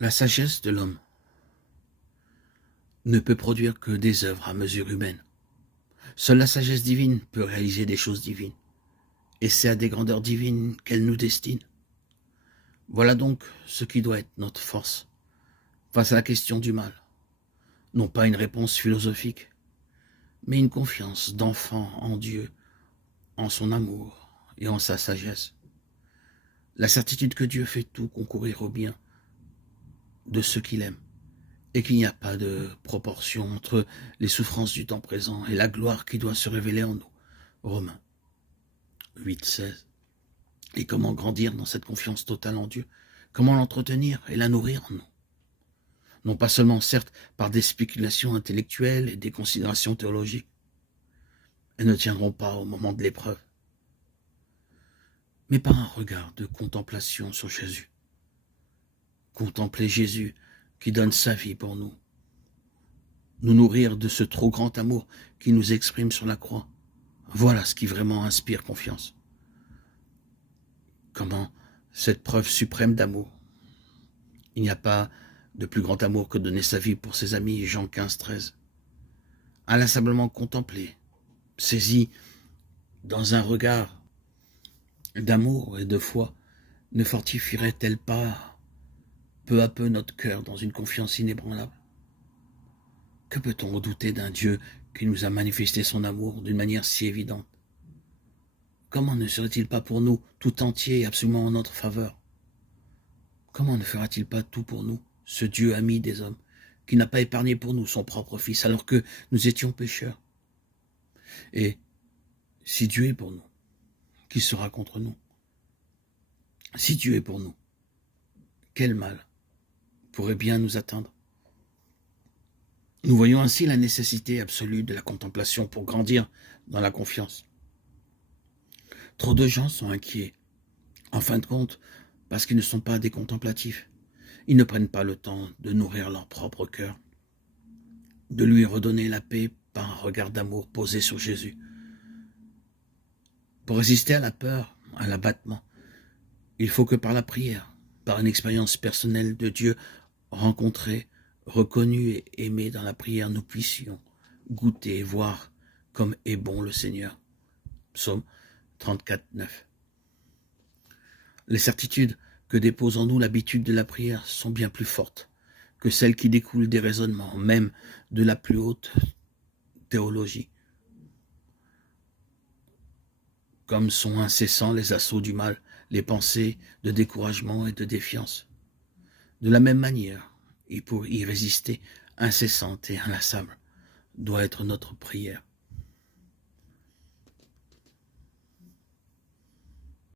La sagesse de l'homme ne peut produire que des œuvres à mesure humaine. Seule la sagesse divine peut réaliser des choses divines, et c'est à des grandeurs divines qu'elle nous destine. Voilà donc ce qui doit être notre force face à la question du mal. Non pas une réponse philosophique, mais une confiance d'enfant en Dieu, en son amour et en sa sagesse. La certitude que Dieu fait tout concourir au bien de ceux qu'il aime, et qu'il n'y a pas de proportion entre les souffrances du temps présent et la gloire qui doit se révéler en nous. Romains 8,16. Et comment grandir dans cette confiance totale en Dieu? Comment l'entretenir et la nourrir en nous? Non pas seulement, certes, par des spéculations intellectuelles et des considérations théologiques. Elles ne tiendront pas au moment de l'épreuve, mais par un regard de contemplation sur Jésus. Contempler Jésus qui donne sa vie pour nous. Nous nourrir de ce trop grand amour qui nous exprime sur la croix. Voilà ce qui vraiment inspire confiance. Comment cette preuve suprême d'amour. Il n'y a pas de plus grand amour que donner sa vie pour ses amis, Jean 15, 13. Inlassablement contemplé, saisi dans un regard d'amour et de foi, ne fortifierait-elle pas peu à peu notre cœur dans une confiance inébranlable? Que peut-on redouter d'un Dieu qui nous a manifesté son amour d'une manière si évidente? Comment ne serait-il pas pour nous tout entier et absolument en notre faveur? Comment ne fera-t-il pas tout pour nous, ce Dieu ami des hommes, qui n'a pas épargné pour nous son propre Fils, alors que nous étions pécheurs? Et si Dieu est pour nous, qui sera contre nous? Si Dieu est pour nous, quel mal pourrait bien nous atteindre? Nous voyons ainsi la nécessité absolue de la contemplation pour grandir dans la confiance. Trop de gens sont inquiets, en fin de compte, parce qu'ils ne sont pas des contemplatifs. Ils ne prennent pas le temps de nourrir leur propre cœur, de lui redonner la paix par un regard d'amour posé sur Jésus. Pour résister à la peur, à l'abattement, il faut que par la prière, par une expérience personnelle de Dieu rencontrée, reconnue et aimée dans la prière, nous puissions goûter et voir comme est bon le Seigneur. Psaume 34, 9. Les certitudes que dépose en nous l'habitude de la prière sont bien plus fortes que celles qui découlent des raisonnements, même de la plus haute théologie. Comme sont incessants les assauts du mal, les pensées de découragement et de défiance. De la même manière, et pour y résister, incessante et inlassable, doit être notre prière.